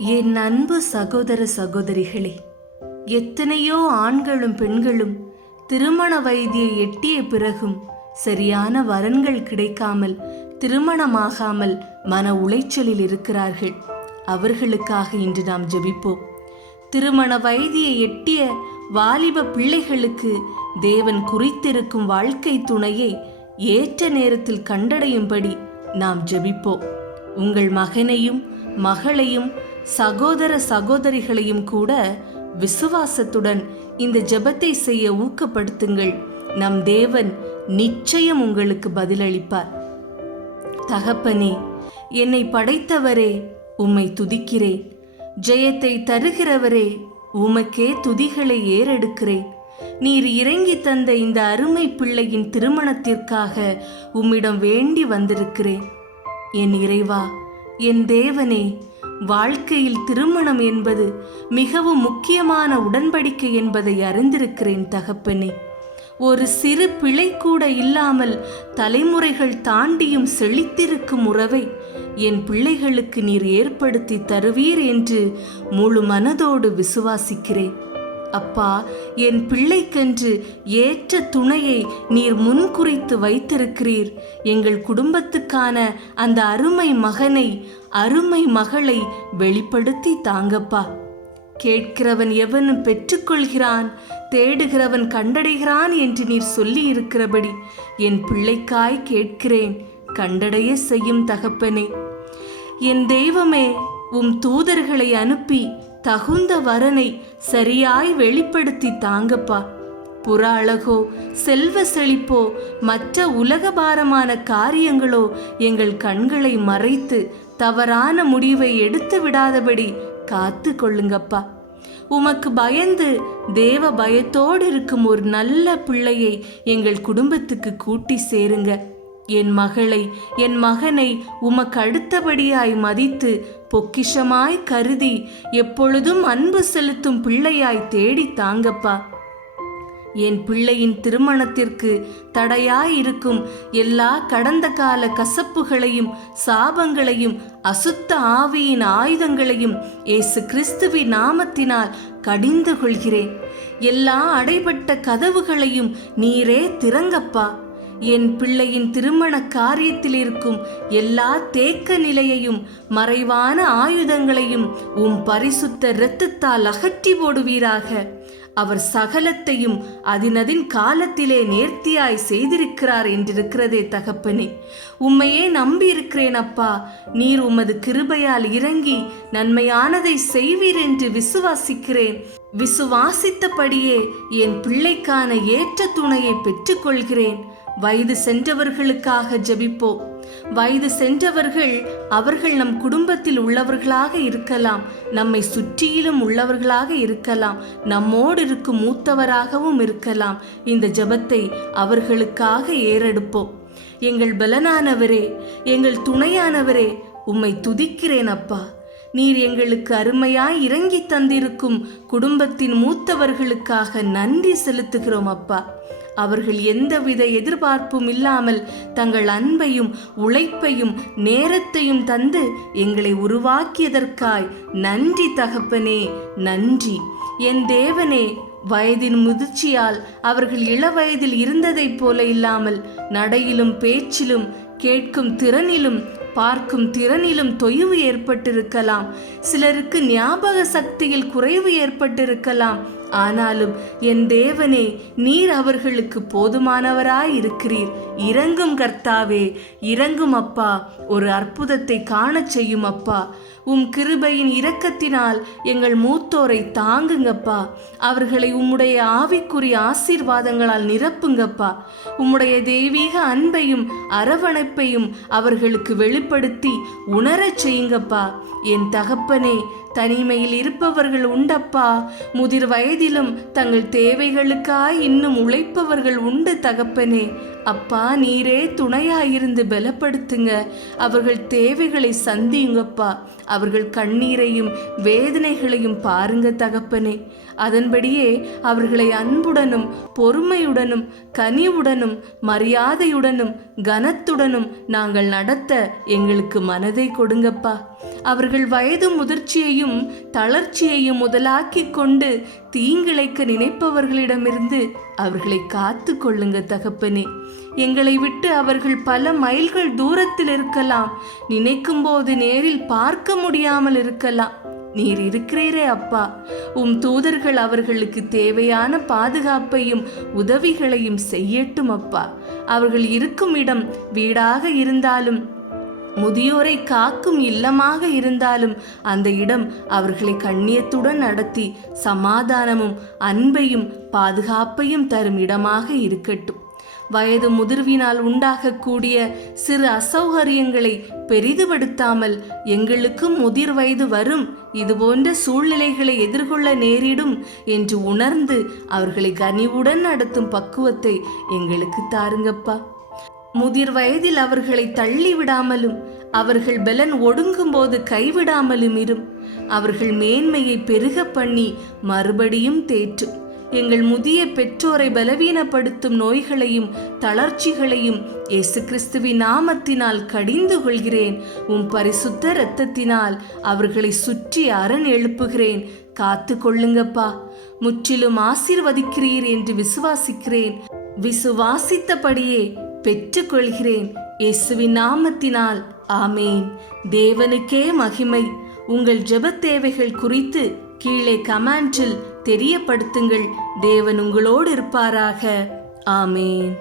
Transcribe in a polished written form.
என் அன்பு சகோதர சகோதரிகளே, எத்தனையோ ஆண்களும் பெண்களும் திருமண வயதியை எட்டிய பிறகும் சரியான வரன்கள் கிடைக்காமல் திருமணமாகாமல் மன உளைச்சலில் இருக்கிறார்கள். அவர்களுக்காக இன்று நாம் ஜெபிப்போம். திருமண வயதியை எட்டிய வாலிப பிள்ளைகளுக்கு தேவன் குறித்திருக்கும் வாழ்க்கை துணையை ஏற்ற நேரத்தில் கண்டடையும்படி நாம் ஜெபிப்போம். உங்கள் மகனையும் மகளையும் சகோதர சகோதரிகளையும் கூட விசுவாசத்துடன் இந்த ஜெபத்தை செய்ய ஊக்கப்படுத்துங்கள். நம் தேவன் நிச்சயம் உங்களுக்கு பதிலளிப்பார். தகப்பனே, என்னை படைத்தவரே, உம்மை துதிக்கிறேன். ஜெயத்தை தருகிறவரே, உமக்கே துதிகளை ஏறெடுக்கிறேன். நீர் இறங்கி தந்த இந்த அருமை பிள்ளையின் திருமணத்திற்காக உம்மிடம் வேண்டி வந்திருக்கிறேன். என் இறைவா, என் தேவனே, வாழ்க்கையில் திருமணம் என்பது மிகவும் முக்கியமான உடன்படிக்கை என்பதை அறிந்திருக்கிறேன். தகப்பனே, ஒரு சிறு பிழை கூட இல்லாமல் தலைமுறைகள் தாண்டியும் செழித்திருக்கும் உறவை என் பிள்ளைகளுக்கு நீர் ஏற்படுத்தி தருவீர் என்று முழு மனதோடு விசுவாசிக்கிறேன். அப்பா, என் பிள்ளைக்கென்று ஏற்ற துணையை நீர் முன்குறித்து வைத்திருக்கிறீர். எங்கள் குடும்பத்துக்கான அந்த அருமை மகனை, அருமை மகளை வெளிப்படுத்தி தாங்கப்பா. கேட்கிறவன் எவனும் பெற்றுக்கொள்கிறான், தேடுகிறவன் கண்டடைகிறான் என்று நீர் சொல்லி இருக்கிறபடி என் பிள்ளைக்காய் கேட்கிறேன். கண்டடைய செய்யும் தகப்பனே. என் தெய்வமே, உம் தூதர்களை அனுப்பி தகுந்த வரனை சரியாய் வெளிப்படுத்தி தாங்கப்பா. புற அழகோ, செல்வ செழிப்போ, மற்ற உலகபாரமான காரியங்களோ எங்கள் கண்களை மறைத்து தவறான முடிவை எடுத்து விடாதபடி காத்து கொள்ளுங்கப்பா. உமக்கு பயந்து தேவ பயத்தோடு இருக்கும் ஒரு நல்ல பிள்ளையை எங்கள் குடும்பத்துக்கு கூட்டி சேருங்க. என் மகளை, என் மகனை உமக்கு அடுத்தபடியாய் மதித்து பொக்கிஷமாய் கருதி எப்பொழுதும் அன்பு செலுத்தும் பிள்ளையாய் தேடி தாங்கப்பா. என் பிள்ளையின் திருமணத்திற்கு தடையாயிருக்கும் எல்லா கடந்த கால கசப்புகளையும் சாபங்களையும் அசுத்த ஆவியின் ஆயுதங்களையும் இயேசு கிறிஸ்துவின் நாமத்தினால் கடிந்து கொள்கிறேன். எல்லா அடைபட்ட கதவுகளையும் நீரே திறங்கப்பா. என் பிள்ளையின் திருமண காரியத்தில் இருக்கும் எல்லா தேக்க நிலையையும் மறைவான ஆயுதங்களையும் உம் பரிசுத்த இரத்தத்தால் அகற்றி போடுவீராக. அவர் சகலத்தையும் அதினதின் காலத்திலே நேர்த்தியாய் செய்திருக்கிறார் என்றிருக்கிறதே தகப்பனே. உம்மையே நம்பியிருக்கிறேன் அப்பா. நீர் உமது கிருபையால் இறங்கி நன்மையானதை செய்வீர் என்று விசுவாசிக்கிறேன். விசுவாசித்தபடியே என் பிள்ளைக்கான ஏற்ற துணையை பெற்றுக்கொள்கிறேன். வயது சென்றவர்களுக்காக ஜெபிப்போம். வயது சென்றவர்கள் அவர்கள் நம் குடும்பத்தில் உள்ளவர்களாக இருக்கலாம், நம்மை சுற்றியிலும் உள்ளவர்களாக இருக்கலாம், நம்மோடு இருக்கும் மூத்தவராகவும் இருக்கலாம். இந்த ஜெபத்தை அவர்களுக்காக ஏறெடுப்போம். எங்கள் பலனானவரே, எங்கள் துணையானவரே, உம்மை துதிக்கிறேன் அப்பா. நீர் எங்களுக்கு அருமையாய் இறங்கி தந்திருக்கும் குடும்பத்தின் மூத்தவர்களுக்காக நன்றி செலுத்துகிறோம் அப்பா. அவர்கள் எந்தவித எதிர்பார்ப்பும் இல்லாமல் தங்கள் அன்பையும் உழைப்பையும் நேரத்தையும் தந்து எங்களை உருவாக்கியதற்காய் நன்றி தகப்பனே, நன்றி. என் தேவனே, வயதின் முதிர்ச்சியால் அவர்கள் இளவயதில் இருந்ததைப் போல இல்லாமல் நடையிலும் பேச்சிலும் கேட்கும் திறனிலும் பார்க்கும் திறனிலும் தொய்வு ஏற்பட்டிருக்கலாம். சிலருக்கு ஞாபக சக்தியில் குறைவு ஏற்பட்டிருக்கலாம். ஆனாலும் என் தேவனே, நீர் அவர்களுக்கு போதுமானவராய் இருக்கிறீர். இறங்கும் கர்த்தாவே, இறங்கும் அப்பா. ஒரு அற்புதத்தை காணச் செய்யும் அப்பா. உம் கிருபையின் இரக்கத்தினால் எங்கள் மூத்தோரை தாங்குங்கப்பா. அவர்களை உம்முடைய ஆவிக்குரிய ஆசீர்வாதங்களால் நிரப்புங்கப்பா. உம்முடைய தெய்வீக அன்பையும் அரவணைப்பையும் அவர்களுக்கு வெளிப்படுத்தி உணரச் செய்யுங்கப்பா. என் தகப்பனே, தனிமையில் இருப்பவர்கள் உண்டப்பா. முதிர் வயதிலும் தங்கள் தேவைகளுக்காய் இன்னும் உழைப்பவர்கள் உண்டு தகப்பனே. அப்பா, நீரே துணையாயிருந்து பலப்படுத்துங்க. அவர்கள் தேவைகளை சந்தியுங்கப்பா. அவர்கள் கண்ணீரையும் வேதனைகளையும் பாருங்க தகப்பனே. அதன்படியே அவர்களை அன்புடனும் பொறுமையுடனும் கனிவுடனும் மரியாதையுடனும் கனத்துடனும் நாங்கள் நடத்த எங்களுக்கு மனதை கொடுங்கப்பா. அவர்கள் வயது முதிர்ச்சியையும் தளர்ச்சியையும் முதலாக்கிக் கொண்டு தீங்கிழைக்க நினைப்பவர்களிடமிருந்து அவர்களை காத்து கொள்ளுங்க தகப்பனே. எங்களை விட்டு அவர்கள் பல மைல்கள் தூரத்தில் இருக்கலாம், நினைக்கும் போது நேரில் பார்க்க முடியாமல் இருக்கலாம். நீர் இருக்கிறீரே அப்பா, தூதர்கள் அவர்களுக்கு தேவையான பாதுகாப்பையும் உதவிகளையும் செய்யட்டும் அப்பா. அவர்கள் இருக்கும் இடம் வீடாக இருந்தாலும், முதியோரை காக்கும் இல்லமாக இருந்தாலும், அந்த இடம் அவர்களை கண்ணியத்துடன் நடத்தி சமாதானமும் அன்பையும் பாதுகாப்பையும் தரும் இடமாக இருக்கட்டும். வயது முதிர்வினால் உண்டாகக்கூடிய சிறு அசௌகரியங்களை பெரிதுபடுத்தாமல், எங்களுக்கும் முதிர் வயது வரும், இதுபோன்ற சூழ்நிலைகளை எதிர்கொள்ள நேரிடும் என்று உணர்ந்து அவர்களை கனிவுடன் நடத்தும் பக்குவத்தை எங்களுக்கு தாருங்கப்பா. முதிர் வயதில் அவர்களை தள்ளிவிடாமலும், அவர்கள் பலன் ஒடுங்கும் போது கைவிடாமலும் இரும். அவர்கள் மேன்மையை பெருக பண்ணி மறுபடியும் தேற்றும். எங்கள் முதிய பெற்றோரை பலவீனப்படுத்தும் நோய்களையும் தளர்ச்சிகளையும் இயேசு கிறிஸ்துவின் நாமத்தினால் கடிந்து கொள்கிறேன். பரிசுத்த இரத்தத்தினால் அவர்களை சுற்றி அரண் எழுப்புகிறேன். காத்து கொள்ளுங்கப்பா. முற்றிலும் ஆசீர்வதிக்கிறீர் என்று விசுவாசிக்கிறேன். விசுவாசித்தபடியே பெற்றுக்கொள்கிறேன். இயேசுவின் நாமத்தினால் ஆமேன். தேவனுக்கே மகிமை. உங்கள் ஜெப தேவைகள் குறித்து கீழே கமெண்டில் தெரியப்படுத்துங்கள். தேவன் உங்களோடு இருப்பாராக. ஆமேன்.